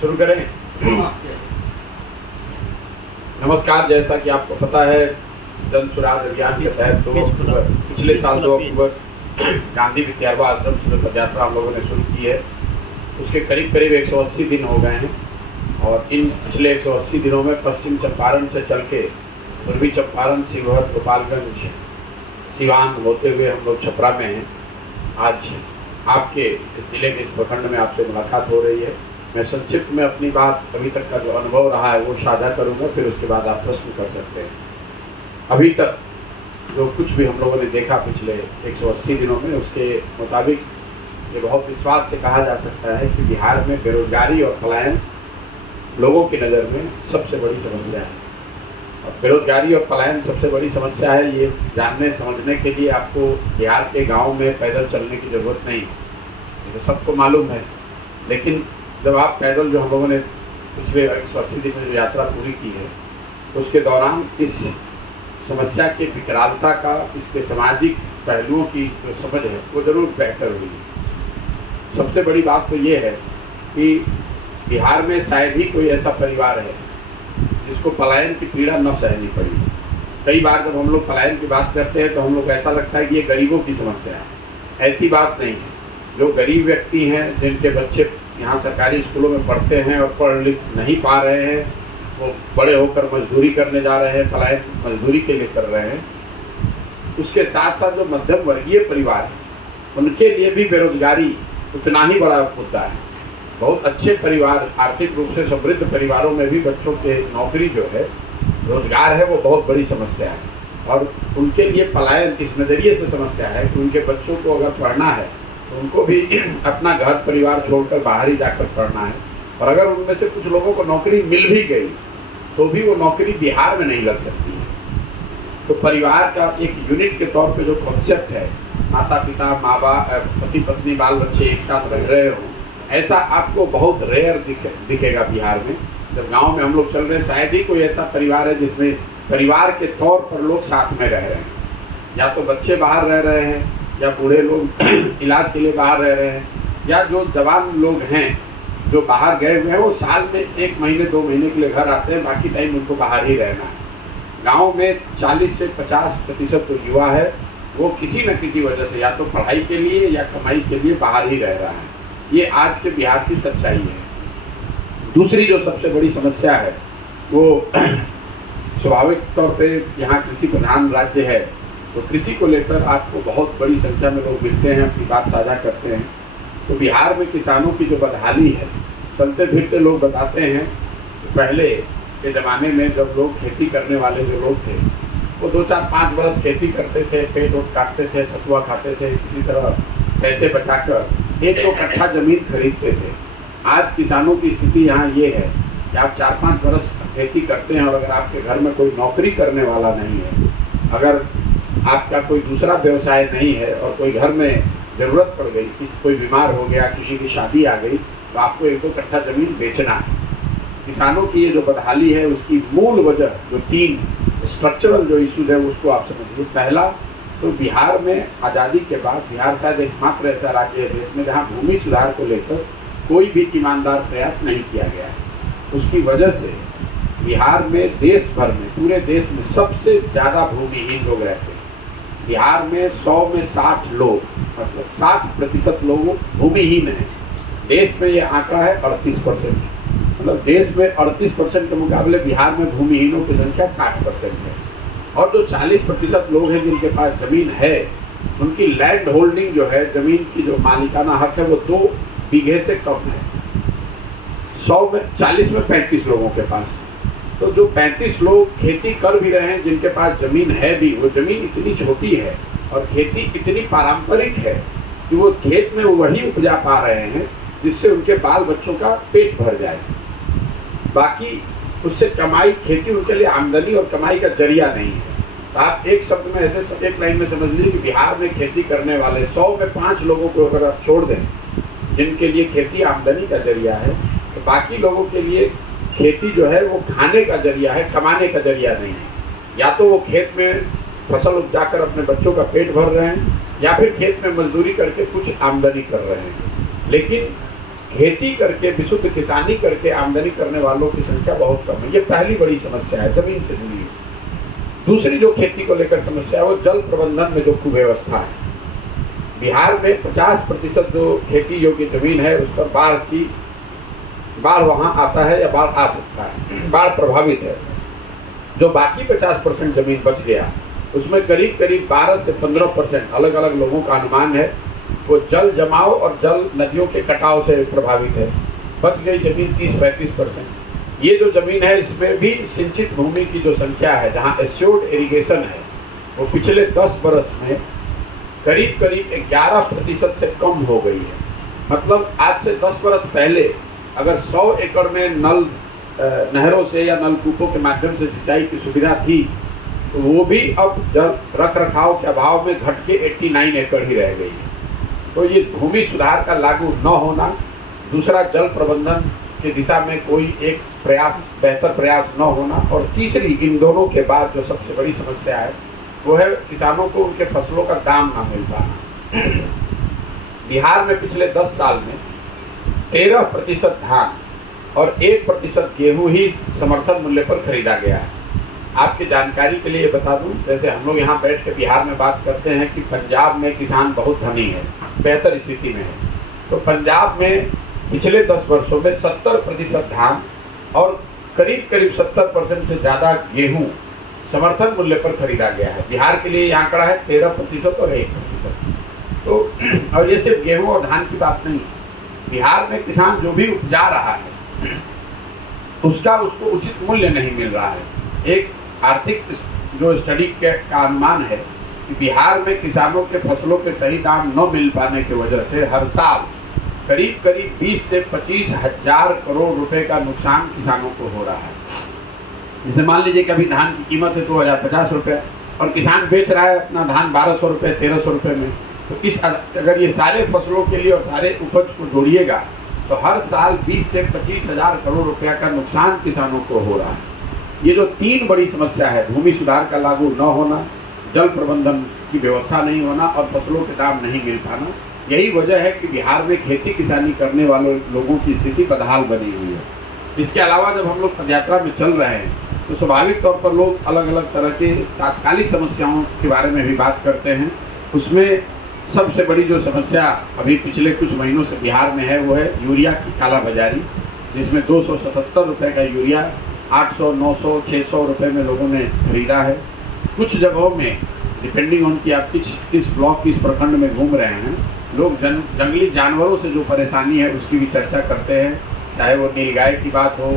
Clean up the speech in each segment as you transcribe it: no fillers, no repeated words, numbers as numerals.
शुरू करें। नमस्कार। जैसा कि आपको पता है, जन सुराज अभियान के तहत पिछले साल 2 अक्टूबर गांधी विद्यार्थी आश्रम से पद यात्रा हम लोगों ने शुरू की है। उसके करीब 180 दिन हो गए हैं और इन पिछले 180 दिनों में पश्चिम चंपारण से चल के पूर्वी चंपारण, शिवहर, गोपालगंज, सिवान होते हुए हम लोग छपरा में हैं। आज आपके इस जिले के इस प्रखंड में आपसे मुलाकात हो रही है। मैं संक्षिप्त में अपनी बात, अभी तक का जो अनुभव रहा है वो साझा करूंगा, फिर उसके बाद आप प्रश्न कर सकते हैं। अभी तक जो कुछ भी हम लोगों ने देखा पिछले 180 दिनों में, उसके मुताबिक ये बहुत विश्वास से कहा जा सकता है कि बिहार में बेरोजगारी और पलायन लोगों की नज़र में सबसे बड़ी समस्या है। और बेरोजगारी और पलायन सबसे बड़ी समस्या है, ये जानने समझने के लिए आपको बिहार के गाँव में पैदल चलने की ज़रूरत नहीं, ये तो सबको मालूम है। लेकिन जब आप पैदल, जो हम लोगों ने पिछले 180 दिन में जो यात्रा पूरी की है, उसके दौरान इस समस्या के विकरालता का, इसके सामाजिक पहलुओं की जो समझ है वो ज़रूर बेहतर हुई। सबसे बड़ी बात तो ये है कि बिहार में शायद ही कोई ऐसा परिवार है जिसको पलायन की पीड़ा न सहनी पड़ी। कई बार जब हम लोग पलायन की बात करते हैं तो हम लोग को ऐसा लगता है कि ये गरीबों की समस्या है। ऐसी बात नहीं है। जो गरीब व्यक्ति हैं, जिनके बच्चे यहाँ सरकारी स्कूलों में पढ़ते हैं और पढ़ लिख नहीं पा रहे हैं, वो बड़े होकर मजदूरी करने जा रहे हैं, पलायन मजदूरी के लिए कर रहे हैं। उसके साथ साथ जो मध्यम वर्गीय परिवार हैं, उनके लिए भी बेरोजगारी उतना ही बड़ा मुद्दा है। बहुत अच्छे परिवार, आर्थिक रूप से समृद्ध परिवारों में भी बच्चों के नौकरी जो है, रोजगार है, वो बहुत बड़ी समस्या है। और उनके लिए पलायन इस नज़रिए से समस्या है कि उनके बच्चों को अगर पढ़ना है तो उनको भी अपना घर परिवार छोड़कर बाहर ही जाकर पढ़ना है। और अगर उनमें से कुछ लोगों को नौकरी मिल भी गई तो भी वो नौकरी बिहार में नहीं लग सकती है। तो परिवार का एक यूनिट के तौर पे जो कॉन्सेप्ट है, माता पिता, माँ बाप, पति पत्नी, बाल बच्चे एक साथ रह रहे हों, ऐसा आपको बहुत रेयर दिखेगा बिहार में। जब गांव में हम लोग चल रहे हैं, शायद ही कोई ऐसा परिवार है जिसमें परिवार के तौर पर लोग साथ में रह रहे हैं। या तो बच्चे बाहर रह रहे हैं, या बूढ़े लोग इलाज के लिए बाहर रह रहे हैं, या जो जवान लोग हैं जो बाहर गए हुए हैं, वो साल में 1 महीने 2 महीने के लिए घर आते हैं, बाकी टाइम उनको बाहर ही रहना है। गांव में 40 से 50% जो युवा है वो किसी न किसी वजह से या तो पढ़ाई के लिए या कमाई के लिए बाहर ही रह रहा है। ये आज के बिहार की सच्चाई है। दूसरी जो सबसे बड़ी समस्या है वो स्वाभाविक तौर पे यहाँ कृषि प्रधान राज्य है, तो कृषि को लेकर आपको बहुत बड़ी संख्या में लोग मिलते हैं, अपनी बात साझा करते हैं। तो बिहार में किसानों की जो बदहाली है, चलते फिरते लोग बताते हैं कि पहले के ज़माने में जब लोग खेती करने वाले जो लोग थे, वो 2-4-5 बरस खेती करते थे, पेट वोट काटते थे, सतुआ खाते थे, किसी तरह पैसे बचाकर 1-2 कट्ठा ज़मीन खरीदते थे। आज किसानों की स्थिति यहाँ ये है कि आप 4-5 बरस खेती करते हैं और अगर आपके घर में कोई नौकरी करने वाला नहीं है, अगर आपका कोई दूसरा व्यवसाय नहीं है और कोई घर में ज़रूरत पड़ गई, कोई बीमार हो गया, किसी की शादी आ गई, तो आपको 1-2 कट्ठा ज़मीन बेचना है। किसानों की ये जो बदहाली है, उसकी मूल वजह जो 3 स्ट्रक्चरल जो इशूज़ है उसको आप समझिए। पहला तो बिहार में आज़ादी के बाद बिहार शायद एकमात्र ऐसा राज्य है देश में जहाँ भूमि सुधार को लेकर कोई भी ईमानदार प्रयास नहीं किया गया है। उसकी वजह से बिहार में देश भर में, पूरे देश में सबसे ज़्यादा भूमिहीन लोग रहते हैं। बिहार में 100 में 60 लोग, मतलब 60% लोग भूमिहीन हैं। देश में ये आंकड़ा है 38%, मतलब देश में 38% के मुकाबले बिहार में भूमिहीनों की संख्या 60% है। और जो 40% लोग हैं जिनके पास ज़मीन है, उनकी लैंड होल्डिंग जो है, ज़मीन की जो मालिकाना हक है, वो 2 बीघे से कम है। 40 में 35 लोगों के पास। तो जो 35 लोग खेती कर भी रहे हैं, जिनके पास ज़मीन है भी, वो ज़मीन इतनी छोटी है और खेती इतनी पारंपरिक है कि वो खेत में वही उपजा पा रहे हैं जिससे उनके बाल बच्चों का पेट भर जाए। बाकी उससे कमाई, खेती उनके लिए आमदनी और कमाई का जरिया नहीं है। तो आप एक शब्द में, ऐसे एक लाइन में समझ लीजिए कि बिहार में खेती करने वाले 100 में 5 लोगों को अगर आप छोड़ दें जिनके लिए खेती आमदनी का जरिया है, तो बाकी लोगों के लिए खेती जो है वो खाने का जरिया है, कमाने का जरिया नहीं है। या तो वो खेत में फसल उपजाकर अपने बच्चों का पेट भर रहे हैं, या फिर खेत में मजदूरी करके कुछ आमदनी कर रहे हैं। लेकिन खेती करके, विशुद्ध किसानी करके आमदनी करने वालों की संख्या बहुत कम है। ये पहली बड़ी समस्या है, जमीन से जुड़ी। दूसरी जो खेती को लेकर समस्या है वो जल प्रबंधन में जो कुव्यवस्था है। बिहार में 50% जो खेती योग्य जमीन है उस पर बाढ़ वहाँ आता है या बाढ़ आ सकता है, बाढ़ प्रभावित है। जो बाकी 50% जमीन बच गया उसमें करीब 12 से 15% अलग अलग लोगों का अनुमान है वो जल जमाव और जल नदियों के कटाव से प्रभावित है। बच गई जमीन 30-35%। ये जो जमीन है इसमें भी सिंचित भूमि की जो संख्या है, जहाँ एश्योर्ड इरिगेशन है, वो पिछले 10 बरस में करीब 11% से कम हो गई है। मतलब आज से 10 बरस पहले अगर 100 एकड़ में नहरों से या नलकूपों के माध्यम से सिंचाई की सुविधा थी तो वो भी अब जल रख रखाव के अभाव में घट के 89 एकड़ ही रह गई है। तो ये भूमि सुधार का लागू न होना, दूसरा जल प्रबंधन की दिशा में कोई एक बेहतर प्रयास न होना, और तीसरी इन दोनों के बाद जो सबसे बड़ी समस्या है वो है किसानों को उनके फसलों का दाम ना मिल पाना। बिहार में पिछले 10 साल में 13% धान और 1% गेहूं ही समर्थन मूल्य पर खरीदा गया है। आपकी जानकारी के लिए बता दूं, जैसे हम लोग यहाँ बैठ के बिहार में बात करते हैं कि पंजाब में किसान बहुत धनी है, बेहतर स्थिति में है, तो पंजाब में पिछले 10 वर्षों में 70% धान और करीब 70% से ज़्यादा गेहूं समर्थन मूल्य पर खरीदा गया है। बिहार के लिए यहाँ आंकड़ा है 13% और 1%। तो और ये सिर्फ गेहूं और धान की बात नहीं, बिहार में किसान जो भी उपजा रहा है उसको उचित मूल्य नहीं मिल रहा है। एक आर्थिक जो स्टडी का अनुमान है कि बिहार में किसानों के फसलों के सही दाम न मिल पाने की वजह से हर साल करीब 20 से 25 हजार करोड़ रुपए का नुकसान किसानों को हो रहा है। जैसे मान लीजिए कि अभी धान की कीमत है 2050 रुपये और किसान बेच रहा है अपना धान 1200 रुपये 1300 रुपये में, तो अगर ये सारे फसलों के लिए और सारे उपज को जोड़िएगा तो हर साल 20 से 25 हजार करोड़ रुपया का नुकसान किसानों को हो रहा है। ये जो 3 बड़ी समस्या है, भूमि सुधार का लागू न होना, जल प्रबंधन की व्यवस्था नहीं होना और फसलों के दाम नहीं मिल पाना, यही वजह है कि बिहार में खेती किसानी करने वाले लोगों की स्थिति बदहाल बनी हुई है। इसके अलावा जब हम लोग पदयात्रा में चल रहे हैं तो स्वाभाविक तौर पर लोग अलग अलग तरह के तात्कालिक समस्याओं के बारे में भी बात करते हैं। उसमें सबसे बड़ी जो समस्या अभी पिछले कुछ महीनों से बिहार में है वो है यूरिया की कालाबाजारी, जिसमें 277 रुपये का यूरिया 800, 900, 600 रुपये में लोगों ने खरीदा है। कुछ जगहों में डिपेंडिंग ऑन कि आप किस ब्लॉक किस प्रखंड में घूम रहे हैं, लोग जंगली जानवरों से जो परेशानी है उसकी भी चर्चा करते हैं, चाहे वो नीलगाय की बात हो,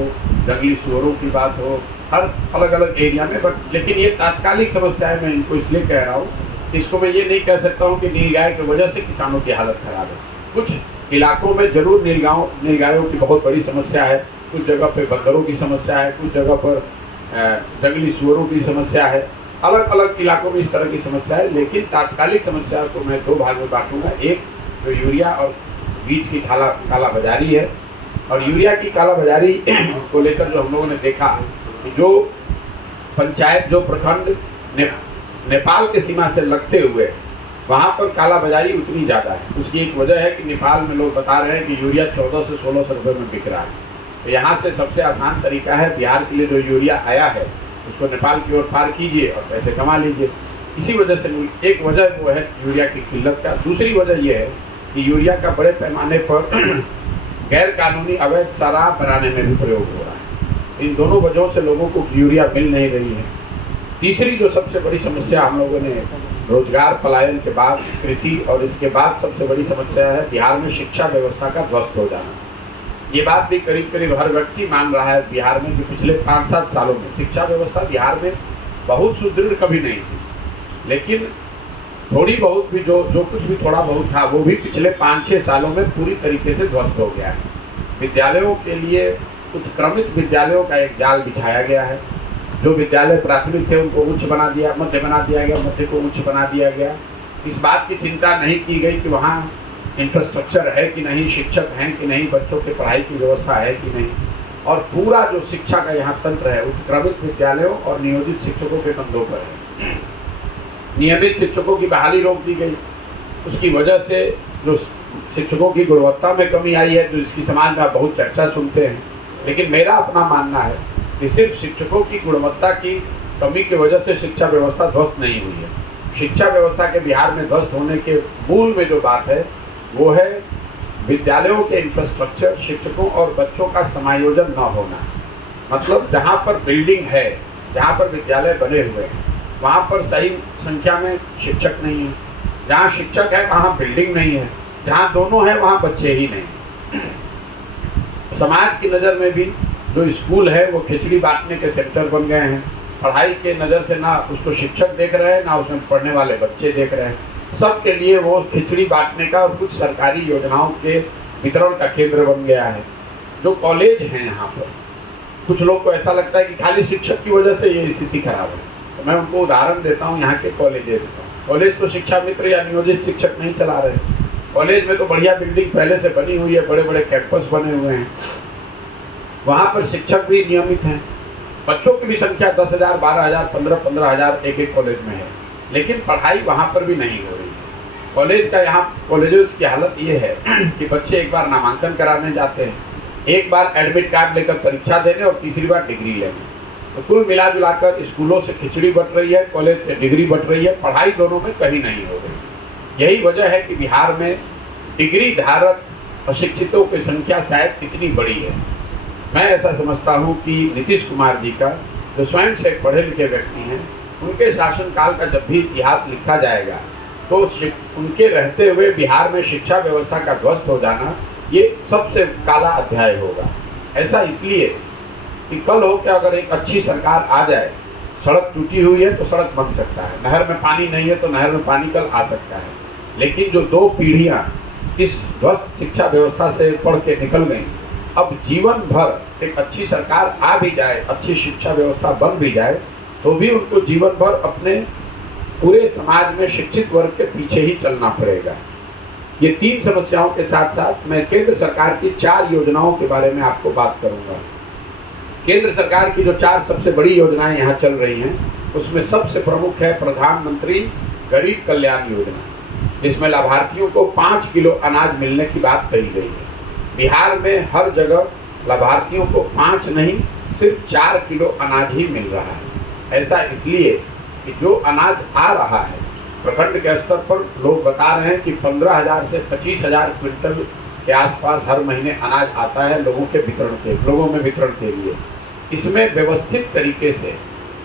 जंगली सुअरों की बात हो, हर अलग अलग एरिया में। बट लेकिन ये तात्कालिक समस्या है, मैं इनको इसलिए कह रहा हूँ, इसको मैं ये नहीं कह सकता हूँ कि नीलगाय की वजह से किसानों की हालत खराब है। कुछ इलाकों में जरूर नीलगायों की बहुत बड़ी समस्या है, कुछ जगह पे बंदरों की समस्या है, कुछ जगह पर जंगली सुअरों की समस्या है, अलग अलग इलाकों में इस तरह की समस्या है। लेकिन तात्कालिक समस्या को मैं 2 भाग में बांटूंगा। एक जो यूरिया और बीज की कालाबाजारी है, और यूरिया की कालाबाजारी को लेकर जो हम लोगों ने देखा कि जो पंचायत जो प्रखंड नेपाल के सीमा से लगते हुए वहाँ पर कालाबाजारी उतनी ज़्यादा है। उसकी एक वजह है कि नेपाल में लोग बता रहे हैं कि यूरिया 1400 से 1600 रुपये में बिक रहा है। तो यहाँ से सबसे आसान तरीका है, बिहार के लिए जो यूरिया आया है उसको नेपाल की ओर पार कीजिए और पैसे कमा लीजिए। इसी वजह से एक वजह वो है यूरिया की किल्लत का। दूसरी वजह यह है कि यूरिया का बड़े पैमाने पर गैर कानूनी अवैध शराब बनाने में भी प्रयोग हो रहा है। इन दोनों वजहों से लोगों को यूरिया मिल नहीं रही है। तीसरी जो सबसे बड़ी समस्या हम लोगों ने रोजगार पलायन के बाद कृषि और इसके बाद सबसे बड़ी समस्या है बिहार में शिक्षा व्यवस्था का ध्वस्त हो जाना। ये बात भी करीब हर व्यक्ति मान रहा है बिहार में कि पिछले 5-7 सालों में शिक्षा व्यवस्था बिहार में बहुत सुदृढ़ कभी नहीं थी, लेकिन थोड़ी बहुत भी जो कुछ भी थोड़ा बहुत था वो भी पिछले 5-6 सालों में पूरी तरीके से ध्वस्त हो गया है। विद्यालयों के लिए उत्क्रमित विद्यालयों का एक जाल बिछाया गया है। जो विद्यालय प्राथमिक थे उनको उच्च बना दिया, मध्य बना दिया गया, मध्य को उच्च बना दिया गया। इस बात की चिंता नहीं की गई कि वहाँ इंफ्रास्ट्रक्चर है कि नहीं, शिक्षक हैं कि नहीं, बच्चों की पढ़ाई की व्यवस्था है कि नहीं। और पूरा जो शिक्षा का यहाँ तंत्र है उत्क्रमित विद्यालयों और नियोजित शिक्षकों के कंधों पर है। नियमित शिक्षकों की बहाली रोक दी गई। उसकी वजह से जो शिक्षकों की गुणवत्ता में कमी आई है, जो इसकी समाज में आप बहुत चर्चा सुनते हैं। लेकिन मेरा अपना मानना है कि सिर्फ शिक्षकों की गुणवत्ता की कमी की वजह से शिक्षा व्यवस्था ध्वस्त नहीं हुई है। शिक्षा व्यवस्था के बिहार में ध्वस्त होने के मूल में जो बात है वो है विद्यालयों के इंफ्रास्ट्रक्चर, शिक्षकों और बच्चों का समायोजन न होना। मतलब जहाँ पर बिल्डिंग है, जहाँ पर विद्यालय बने हुए हैं, वहाँ पर सही संख्या में शिक्षक नहीं है। जहाँ शिक्षक है वहाँ बिल्डिंग नहीं है। जहाँ दोनों है वहाँ बच्चे ही नहीं। समाज की नज़र में भी जो स्कूल है वो खिचड़ी बांटने के सेंटर बन गए हैं। पढ़ाई के नज़र से ना उसको शिक्षक देख रहे हैं, ना उसमें पढ़ने वाले बच्चे देख रहे हैं। सबके लिए वो खिचड़ी बांटने का और कुछ सरकारी योजनाओं के वितरण का केंद्र बन गया है। जो कॉलेज हैं यहाँ पर, कुछ लोग को ऐसा लगता है कि खाली शिक्षक की वजह से ये स्थिति खराब है। तो मैं उनको उदाहरण देता हूँ यहाँ के कॉलेजेस का। कॉलेज तो शिक्षा मित्र या नियोजित शिक्षक नहीं चला रहे। कॉलेज में तो बढ़िया बिल्डिंग पहले से बनी हुई है, बड़े बड़े कैंपस बने हुए हैं, वहाँ पर शिक्षक भी नियमित हैं। बच्चों की भी संख्या 10,000, 12,000, 15,000 एक एक कॉलेज में है, लेकिन पढ़ाई वहाँ पर भी नहीं हो रही है। कॉलेज का यहाँ कॉलेजेस की हालत ये है कि बच्चे एक बार नामांकन कराने जाते हैं, एक बार एडमिट कार्ड लेकर परीक्षा देने और तीसरी बार डिग्री लेने। तो कुल मिला जुलाकर स्कूलों से खिचड़ी बट रही है, कॉलेज से डिग्री बट रही है, पढ़ाई दोनों में कहीं नहीं हो रही। यही वजह है कि बिहार में डिग्री धारक अशिक्षितों की संख्या शायद इतनी बड़ी है। मैं ऐसा समझता हूँ कि नीतीश कुमार जी का, जो स्वयं से पढ़े लिखे व्यक्ति हैं, उनके शासनकाल का जब भी इतिहास लिखा जाएगा तो उनके रहते हुए बिहार में शिक्षा व्यवस्था का ध्वस्त हो जाना ये सबसे काला अध्याय होगा। ऐसा इसलिए कि कल हो क्या अगर एक अच्छी सरकार आ जाए, सड़क टूटी हुई है तो सड़क बन सकता है, नहर में पानी नहीं है तो नहर में पानी कल आ सकता है। लेकिन जो 2 पीढ़ियाँ इस ध्वस्त शिक्षा व्यवस्था से पढ़ के निकल गई, अब जीवन भर एक अच्छी सरकार आ भी जाए, अच्छी शिक्षा व्यवस्था बन भी जाए, तो भी उनको जीवन भर अपने पूरे समाज में शिक्षित वर्ग के पीछे ही चलना पड़ेगा। ये 3 समस्याओं के साथ साथ मैं केंद्र सरकार की 4 योजनाओं के बारे में आपको बात करूंगा। केंद्र सरकार की जो 4 सबसे बड़ी योजनाएं यहाँ चल रही हैं, उसमें सबसे प्रमुख है प्रधानमंत्री गरीब कल्याण योजना, जिसमें लाभार्थियों को 5 किलो अनाज मिलने की बात कही गई है। बिहार में हर जगह लाभार्थियों को 5 नहीं, सिर्फ 4 किलो अनाज ही मिल रहा है। ऐसा इसलिए कि जो अनाज आ रहा है प्रखंड के स्तर पर लोग बता रहे हैं कि 15,000 से 25,000 क्विंटल के आसपास हर महीने अनाज आता है लोगों में वितरण के लिए। इसमें व्यवस्थित तरीके से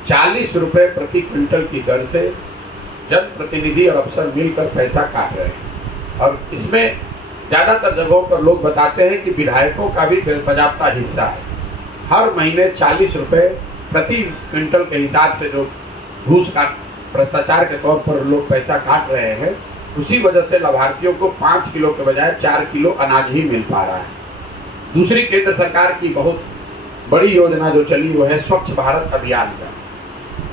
40 रुपये प्रति क्विंटल की दर से जनप्रतिनिधि और अफसर मिलकर पैसा काट रहे हैं। और इसमें ज़्यादातर जगहों पर लोग बताते हैं कि विधायकों का भी पर्याप्त हिस्सा है। हर महीने 40 रुपये प्रति क्विंटल के हिसाब से जो घूस का भ्रष्टाचार के तौर पर लोग पैसा काट रहे हैं, उसी वजह से लाभार्थियों को 5 किलो के बजाय 4 किलो अनाज ही मिल पा रहा है। दूसरी केंद्र सरकार की बहुत बड़ी योजना जो चली वो है स्वच्छ भारत अभियान का,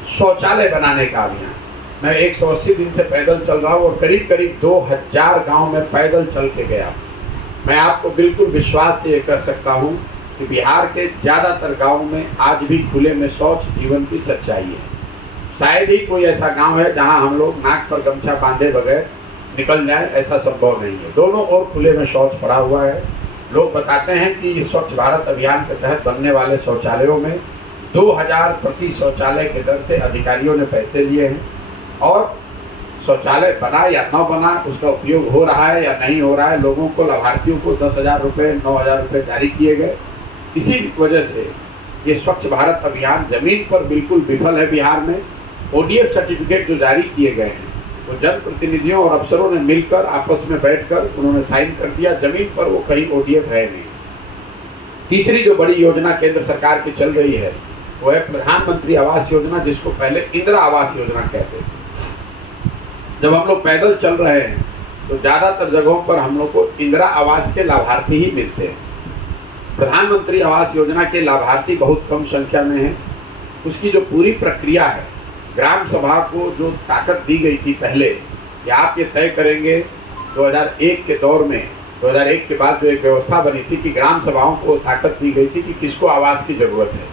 शौचालय बनाने का अभियान। मैं 180 दिन से पैदल चल रहा हूँ और करीब करीब 2000 गांव में पैदल चल के गया। मैं आपको बिल्कुल विश्वास से कह सकता हूँ कि बिहार के ज़्यादातर गाँव में आज भी खुले में शौच जीवन की सच्चाई है। शायद ही कोई ऐसा गांव है जहां हम लोग नाक पर गमछा बांधे बगैर निकल जाए, ऐसा संभव नहीं है। दोनों ओर खुले में शौच पड़ा हुआ है। लोग बताते हैं कि इस स्वच्छ भारत अभियान के तहत बनने वाले शौचालयों में 2000 प्रति शौचालय के दर से अधिकारियों ने पैसे लिए हैं, और शौचालय बना या न बना, उसका उपयोग हो रहा है या नहीं हो रहा है, लोगों को, लाभार्थियों को 10,000 रुपये, 9,000 रुपये जारी किए गए। इसी वजह से ये स्वच्छ भारत अभियान जमीन पर बिल्कुल विफल है। बिहार में ODF सर्टिफिकेट जो जारी किए गए हैं वो जनप्रतिनिधियों और अफसरों ने मिलकर आपस में बैठकर उन्होंने साइन कर दिया, जमीन पर वो कहीं ODF है नहीं। तीसरी जो बड़ी योजना केंद्र सरकार की चल रही है वो है प्रधानमंत्री आवास योजना, जिसको पहले इंदिरा आवास योजना कहते थे। जब हम लोग पैदल चल रहे हैं तो ज़्यादातर जगहों पर हम लोग को इंदिरा आवास के लाभार्थी ही मिलते हैं। प्रधानमंत्री आवास योजना के लाभार्थी बहुत कम संख्या में हैं। उसकी जो पूरी प्रक्रिया है, ग्राम सभा को जो ताकत दी गई थी पहले कि आप ये तय करेंगे, 2001 के दौर में, 2001 के बाद जो एक व्यवस्था बनी थी कि ग्राम सभाओं को ताकत दी गई थी कि किसको आवास की ज़रूरत है।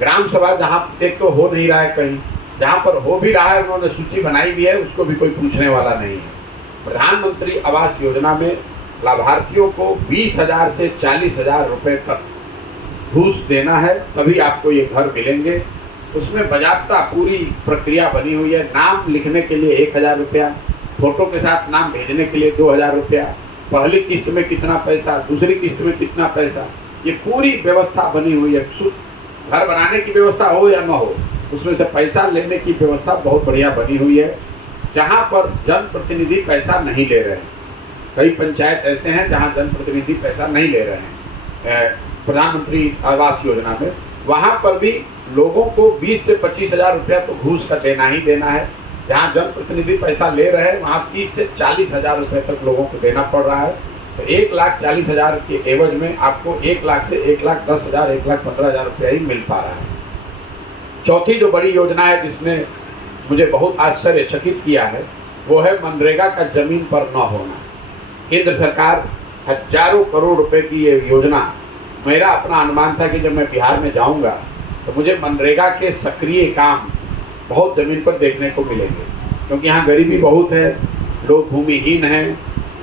ग्राम सभा जहाँ एक तो हो नहीं रहा है, कहीं जहाँ पर हो भी रहा है उन्होंने सूची बनाई भी है, उसको भी कोई पूछने वाला नहीं है। प्रधानमंत्री आवास योजना में लाभार्थियों को 20,000 से 40,000 रुपये तक घूस देना है, तभी आपको ये घर मिलेंगे। उसमें बाज़ाब्ता पूरी प्रक्रिया बनी हुई है। नाम लिखने के लिए 1,000 रुपया, फ़ोटो के साथ नाम भेजने के लिए 2,000 रुपया, पहली किस्त में कितना पैसा, दूसरी किस्त में कितना पैसा, ये पूरी व्यवस्था बनी हुई है। घर बनाने की व्यवस्था हो या न हो, उसमें से पैसा लेने की व्यवस्था बहुत बढ़िया बनी हुई है, जहाँ पर जनप्रतिनिधि पैसा नहीं ले रहे हैं। कई पंचायत ऐसे हैं जहाँ जनप्रतिनिधि पैसा नहीं ले रहे हैं प्रधानमंत्री आवास योजना में, वहाँ पर भी लोगों को 20 से 25,000 रुपया तो घूस का देना ही देना है। जहाँ जनप्रतिनिधि पैसा ले रहे हैं वहाँ 30 से 40,000 रुपये तक लोगों को देना पड़ रहा है। तो 1,40,000 के एवज में आपको 1 लाख से 1,10,000, 1,15,000 रुपया ही मिल पा रहा है। चौथी जो बड़ी योजना है जिसने मुझे बहुत आश्चर्यचकित किया है, वो है मनरेगा का ज़मीन पर न होना। केंद्र सरकार हजारों करोड़ रुपए की ये योजना, मेरा अपना अनुमान था कि जब मैं बिहार में जाऊंगा तो मुझे मनरेगा के सक्रिय काम बहुत ज़मीन पर देखने को मिलेंगे, क्योंकि यहाँ गरीबी बहुत है, लोग भूमिहीन हैं,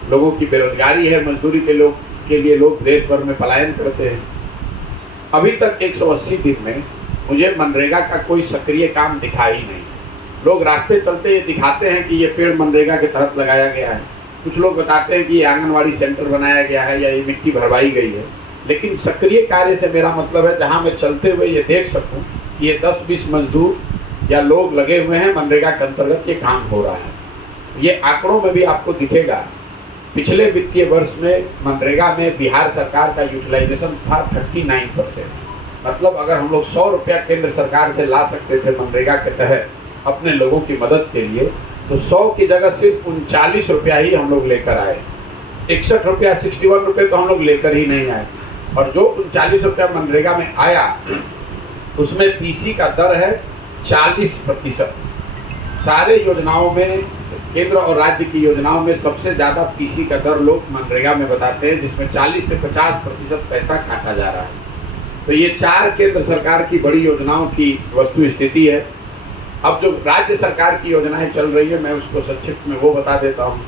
लोगों की बेरोजगारी है, मजदूरी के लिए लोग देश भर में पलायन करते हैं। अभी तक 180 दिन में मुझे मनरेगा का कोई सक्रिय काम दिखा ही नहीं। लोग रास्ते चलते ये दिखाते हैं कि ये पेड़ मनरेगा के तहत लगाया गया है, कुछ लोग बताते हैं कि ये आंगनवाड़ी सेंटर बनाया गया है या ये मिट्टी भरवाई गई है, लेकिन सक्रिय कार्य से मेरा मतलब है जहाँ मैं चलते हुए ये देख सकूँ कि ये 10-20 मजदूर या लोग लगे हुए हैं, मनरेगा के अंतर्गत ये काम हो रहा है। ये आंकड़ों में भी आपको दिखेगा। पिछले वित्तीय वर्ष में मनरेगा में बिहार सरकार का यूटिलाइजेशन था 39%। मतलब अगर हम लोग 100 रुपया केंद्र सरकार से ला सकते थे मनरेगा के तहत अपने लोगों की मदद के लिए, तो 100 की जगह सिर्फ 39 रुपया ही हम लोग लेकर आए। 61 रुपया, 61 रुपये तो हम लोग लेकर ही नहीं आए। और जो 39 रुपया मनरेगा में आया उसमें पीसी का दर है 40%। सारे योजनाओं में, केंद्र और राज्य की योजनाओं में सबसे ज़्यादा पीसी का दर लोग मनरेगा में बताते हैं, जिसमें 40 से 50% पैसा काटा जा रहा है। तो ये 4 केंद्र सरकार की बड़ी योजनाओं की वस्तु स्थिति है। अब जो राज्य सरकार की योजनाएं चल रही है, मैं उसको संक्षिप्त में वो बता देता हूँ।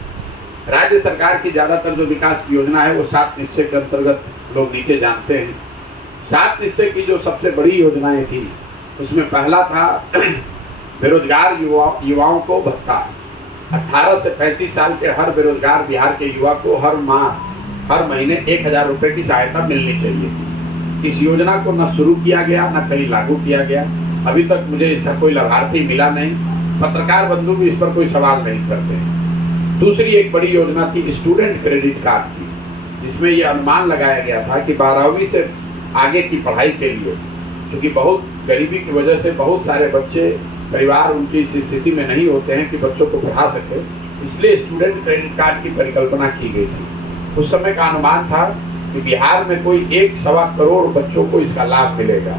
राज्य सरकार की ज़्यादातर जो विकास की योजना है वो 7 निश्चय के अंतर्गत लोग नीचे जानते हैं। 7 निश्चय की जो सबसे बड़ी योजनाएं थी उसमें पहला था बेरोजगार युवाओं को भत्ता। 18 से 35 साल के हर बेरोजगार बिहार के युवा को हर महीने 1,000 रुपये की सहायता मिलनी चाहिए। इस योजना को न शुरू किया गया न कहीं लागू किया गया। अभी तक मुझे इसका कोई लाभार्थी मिला नहीं। पत्रकार बंधु भी इस पर कोई सवाल नहीं करते। दूसरी एक बड़ी योजना थी स्टूडेंट क्रेडिट कार्ड की, जिसमें ये अनुमान लगाया गया था कि 12वीं से आगे की पढ़ाई के लिए, क्योंकि बहुत गरीबी की वजह से बहुत सारे बच्चे, परिवार उनकी इस स्थिति में नहीं होते हैं कि बच्चों को पढ़ा सके, इसलिए स्टूडेंट क्रेडिट कार्ड की परिकल्पना की गई थी। उस समय का अनुमान था कि बिहार में कोई 1-1.25 करोड़ बच्चों को इसका लाभ मिलेगा।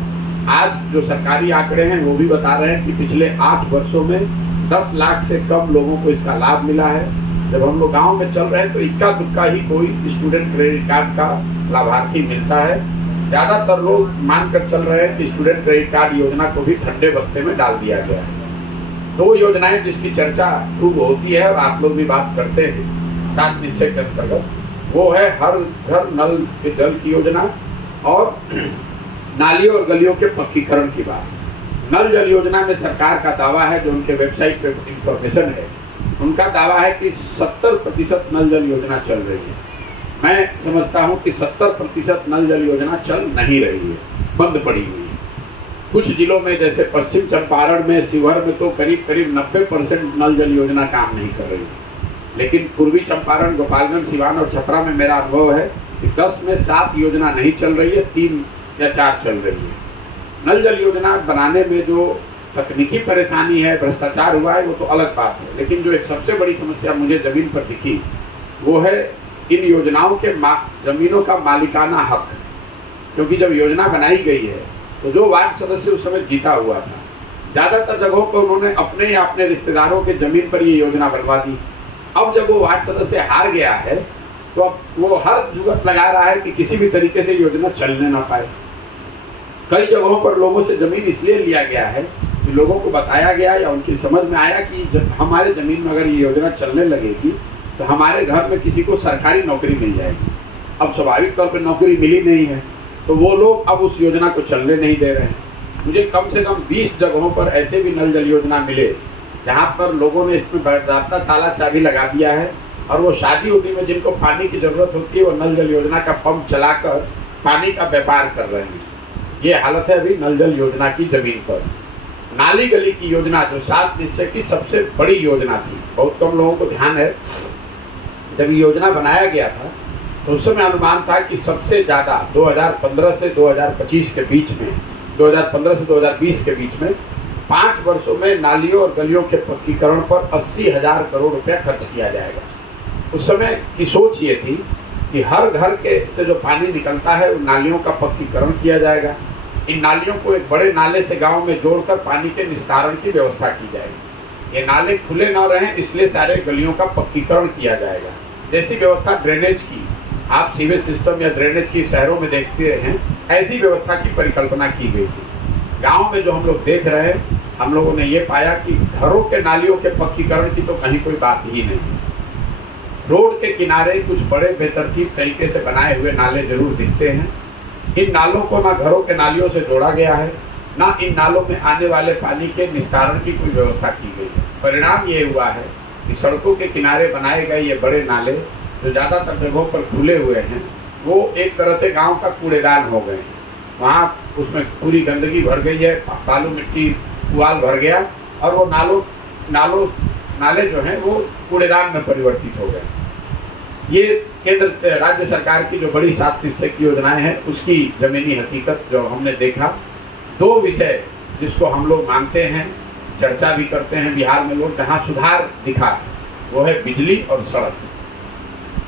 आज जो सरकारी आंकड़े हैं वो भी बता रहे हैं कि पिछले 8 वर्षों में 10 लाख से कम लोगों को इसका लाभ मिला है। जब हम लोग गाँव में चल रहे हैं तो इक्का दुक्का ही कोई स्टूडेंट क्रेडिट कार्ड का लाभार्थी मिलता है। ज़्यादातर लोग मानकर चल रहे हैं कि स्टूडेंट क्रेडिट कार्ड योजना को भी ठंडे बस्ते में डाल दिया गया है। 2 योजनाएं जिसकी चर्चा खूब होती है और आप लोग भी बात करते हैं 7 निश्चय के अंतर्गत, वो है हर घर नल के जल की योजना और नालियों और गलियों के पक्कीकरण की बात। नल जल योजना में सरकार का दावा है, जो उनके वेबसाइट पे इंफॉर्मेशन है, उनका दावा है कि 70% नल जल योजना चल रही है। मैं समझता हूँ कि 70% नल जल योजना चल नहीं रही है, बंद पड़ी हुई है। कुछ जिलों में जैसे पश्चिम चंपारण में, शिवहर में तो करीब 90% नल जल योजना काम नहीं कर रही है। लेकिन पूर्वी चंपारण, गोपालगंज, सिवान और छपरा में मेरा अनुभव है कि 10 में 7 योजना नहीं चल रही है, 3 या 4 चल रही है। नल जल योजना बनाने में जो तकनीकी परेशानी है, भ्रष्टाचार हुआ है, वो तो अलग बात है। लेकिन जो एक सबसे बड़ी समस्या मुझे ज़मीन पर दिखी वो है इन योजनाओं के ज़मीनों का मालिकाना हक। क्योंकि जब योजना बनाई गई है तो जो वार्ड सदस्य उस समय जीता हुआ था, ज़्यादातर जगहों पर उन्होंने अपने या अपने रिश्तेदारों के ज़मीन पर ये योजना बनवा दी। अब जब वो वार्ड सदस्य हार गया है तो अब वो हर जुगत लगा रहा है कि किसी भी तरीके से योजना चलने ना पाए। कई जगहों पर लोगों से ज़मीन इसलिए लिया गया है कि लोगों को बताया गया या उनकी समझ में आया कि जब हमारे ज़मीन में अगर ये योजना चलने लगेगी तो हमारे घर में किसी को सरकारी नौकरी मिल जाएगी। अब स्वाभाविक तौर पर नौकरी मिली नहीं है तो वो लोग अब उस योजना को चलने नहीं दे रहे हैं। मुझे कम से कम 20 जगहों पर ऐसे भी नल जल योजना मिले जहाँ पर लोगों ने इसमें बाकायदा ताला चाबी लगा दिया है और वो शादी उदी में जिनको पानी की ज़रूरत होती है वो नल जल योजना का पंप चलाकर पानी का व्यापार कर रहे हैं। ये हालत है अभी नल जल योजना की ज़मीन पर। नाली गली की योजना जो 7 निश्चय की सबसे बड़ी योजना थी, बहुत कम लोगों को ध्यान है। जब ये योजना बनाया गया था तो उस समय अनुमान था कि सबसे ज़्यादा 2015 से 2025 के बीच में, 2015 से 2020 के बीच में 5 वर्षों में नालियों और गलियों के पक्कीकरण पर 80,000 करोड़ रुपया खर्च किया जाएगा। उस समय की सोच ये थी कि हर घर के से जो पानी निकलता है उन नालियों का पक्कीकरण किया जाएगा। इन नालियों को एक बड़े नाले से गांव में जोड़कर पानी के निस्तारण की व्यवस्था की जाएगी। ये नाले खुले न रहें इसलिए सारे गलियों का पक्कीकरण किया जाएगा। जैसी व्यवस्था ड्रेनेज की आप सीवेज सिस्टम या ड्रेनेज की शहरों में देखते हैं, ऐसी व्यवस्था की परिकल्पना की गई थी। गाँव में जो हम लोग देख रहे हैं, हम लोगों ने ये पाया कि घरों के नालियों के पक्कीकरण की तो कहीं कोई बात ही नहीं। रोड के किनारे कुछ बड़े बेतरतीब तरीके से बनाए हुए नाले जरूर दिखते हैं। इन नालों को ना घरों के नालियों से जोड़ा गया है, ना इन नालों में आने वाले पानी के निस्तारण की कोई व्यवस्था की गई है। परिणाम ये हुआ है कि सड़कों के किनारे बनाए गए ये बड़े नाले जो ज़्यादातर जगहों पर खुले हुए हैं, वो एक तरह से गांव का कूड़ेदान हो गए हैं। वहाँ उसमें पूरी गंदगी भर गई है, बालू मिट्टी पुआल भर गया और वो नाले जो हैं वो कूड़ेदान में परिवर्तित हो गए। ये केंद्र राज्य सरकार की जो बड़ी 7 निश्चय की योजनाएं हैं उसकी ज़मीनी हकीकत जो हमने देखा। 2 विषय जिसको हम लोग मानते हैं, चर्चा भी करते हैं बिहार में लोग, जहाँ सुधार दिखा वो है बिजली और सड़क।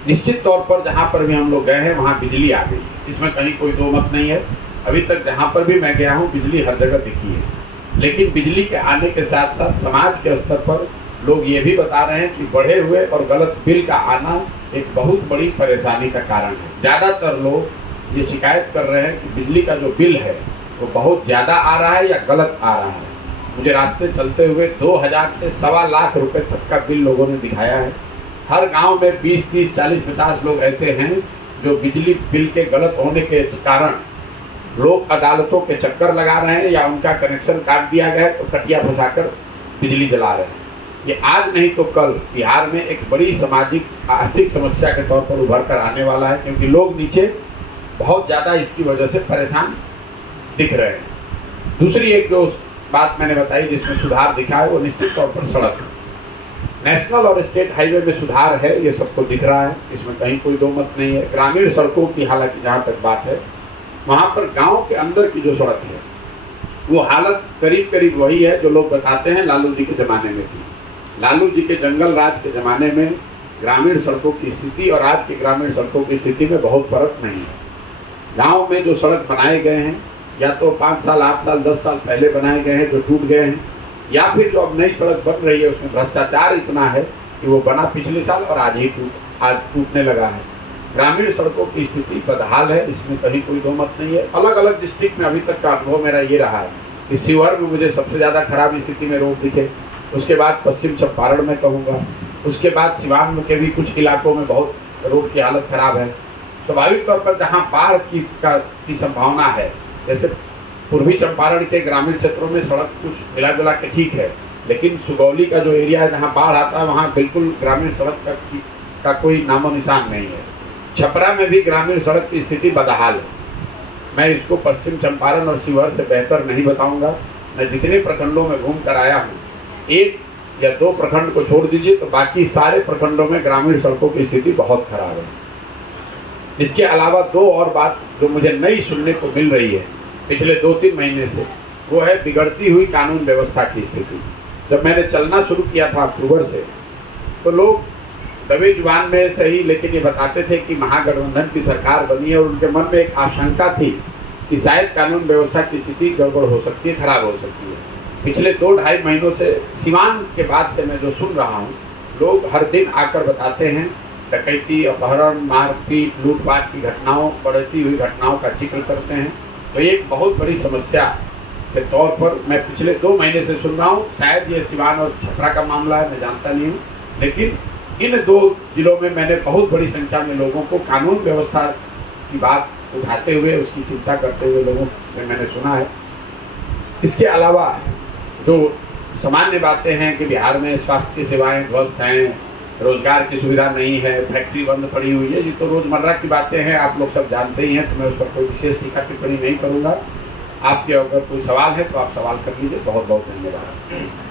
निश्चित तौर पर जहाँ पर भी हम लोग गए हैं वहाँ बिजली आ गई, इसमें कहीं कोई दो मत नहीं है। अभी तक जहाँ पर भी मैं गया हूँ बिजली हर जगह दिखी है। लेकिन बिजली के आने के साथ साथ समाज के स्तर पर लोग ये भी बता रहे हैं कि बढ़े हुए और गलत बिल का आना एक बहुत बड़ी परेशानी का कारण है। ज़्यादातर लोग ये शिकायत कर रहे हैं कि बिजली का जो बिल है वो बहुत ज़्यादा आ रहा है या गलत आ रहा है। मुझे रास्ते चलते हुए 2000 से 1.25 लाख रुपए तक का बिल लोगों ने दिखाया है। हर गांव में 20, 30, 40, 50 लोग ऐसे हैं जो बिजली बिल के गलत होने के कारण लोक अदालतों के चक्कर लगा रहे हैं या उनका कनेक्शन काट दिया गया है तो कटिया फंसाकर बिजली जला रहे हैं। ये आज नहीं तो कल बिहार में एक बड़ी सामाजिक आर्थिक समस्या के तौर पर उभर कर आने वाला है, क्योंकि लोग नीचे बहुत ज़्यादा इसकी वजह से परेशान दिख रहे हैं। दूसरी एक जो बात मैंने बताई जिसमें सुधार दिखा है वो निश्चित तौर पर सड़क। नेशनल और स्टेट हाईवे में सुधार है, ये सबको दिख रहा है, इसमें कहीं कोई दो मत नहीं है। ग्रामीण सड़कों की हालांकि जहाँ तक बात है, वहाँ पर गांव के अंदर की जो सड़क है वो हालत करीब करीब वही है जो लोग बताते हैं लालू जी के ज़माने में थी। लालू जी के जंगल राज के ज़माने में ग्रामीण सड़कों की स्थिति और आज की ग्रामीण सड़कों की स्थिति में बहुत फ़र्क नहीं है। गांव में जो सड़क बनाए गए हैं या तो 5 साल, 8 साल, 10 साल पहले बनाए गए हैं जो टूट गए हैं, या फिर जो अब नई सड़क बन रही है उसमें भ्रष्टाचार इतना है कि वो बना पिछले साल और आज टूटने लगा है। ग्रामीण सड़कों की स्थिति बदहाल है, इसमें कहीं कोई दो मत नहीं है। अलग अलग डिस्ट्रिक्ट में अभी तक का अनुभव मेरा ये रहा है कि शिवहर में मुझे सबसे ज़्यादा खराब स्थिति में रोड दिखे, उसके बाद पश्चिम चंपारण में कहूँगा, उसके बाद सिवान के भी कुछ इलाकों में बहुत रोड की हालत ख़राब है। स्वाभाविक तौर पर जहाँ बाढ़ की संभावना है, जैसे पूर्वी चंपारण के ग्रामीण क्षेत्रों में सड़क कुछ मिला जुला के ठीक है, लेकिन सुगौली का जो एरिया है जहाँ बाढ़ आता है वहाँ बिल्कुल ग्रामीण सड़क का कोई नामो निशान नहीं है। छपरा में भी ग्रामीण सड़क की स्थिति बदहाल है। मैं इसको पश्चिम चंपारण और शिवहर से बेहतर नहीं बताऊंगा। मैं जितने प्रखंडों में घूम कर आया हूँ, 1 या 2 प्रखंड को छोड़ दीजिए तो बाकी सारे प्रखंडों में ग्रामीण सड़कों की स्थिति बहुत खराब है। इसके अलावा 2 और बात जो मुझे नई सुनने को मिल रही है पिछले 2-3 महीने से, वो है बिगड़ती हुई कानून व्यवस्था की स्थिति। जब मैंने चलना शुरू किया था अक्टूबर से, तो लोग दबे जुबान में सही लेकिन ये बताते थे कि महागठबंधन की सरकार बनी है और उनके मन में एक आशंका थी कि शायद कानून व्यवस्था की स्थिति गड़बड़ हो सकती है, खराब हो सकती है। पिछले 2-2.5 महीनों से सिवान के बाद से मैं जो सुन रहा हूँ, लोग हर दिन आकर बताते हैं डकैती, अपहरण, मारपीट, लूटपाट की घटनाओं, बढ़ती हुई घटनाओं का जिक्र करते हैं। तो एक बहुत बड़ी समस्या के तौर पर मैं पिछले 2 महीने से सुन रहा हूँ। शायद ये सिवान और छपरा का मामला है, मैं जानता नहीं हूँ, लेकिन इन 2 जिलों में मैंने बहुत बड़ी संख्या में लोगों को कानून व्यवस्था की बात उठाते हुए, उसकी चिंता करते हुए लोगों से मैंने सुना है। इसके अलावा जो सामान्य बातें हैं कि बिहार में स्वास्थ्य की सेवाएं ध्वस्त हैं, रोजगार की सुविधा नहीं है, फैक्ट्री बंद पड़ी हुई है, ये तो रोज़मर्रा की बातें हैं, आप लोग सब जानते ही हैं, तो मैं उस पर कोई विशेष टीका टिप्पणी नहीं करूँगा। आपके अगर कोई सवाल है तो आप सवाल कर लीजिए। बहुत बहुत धन्यवाद।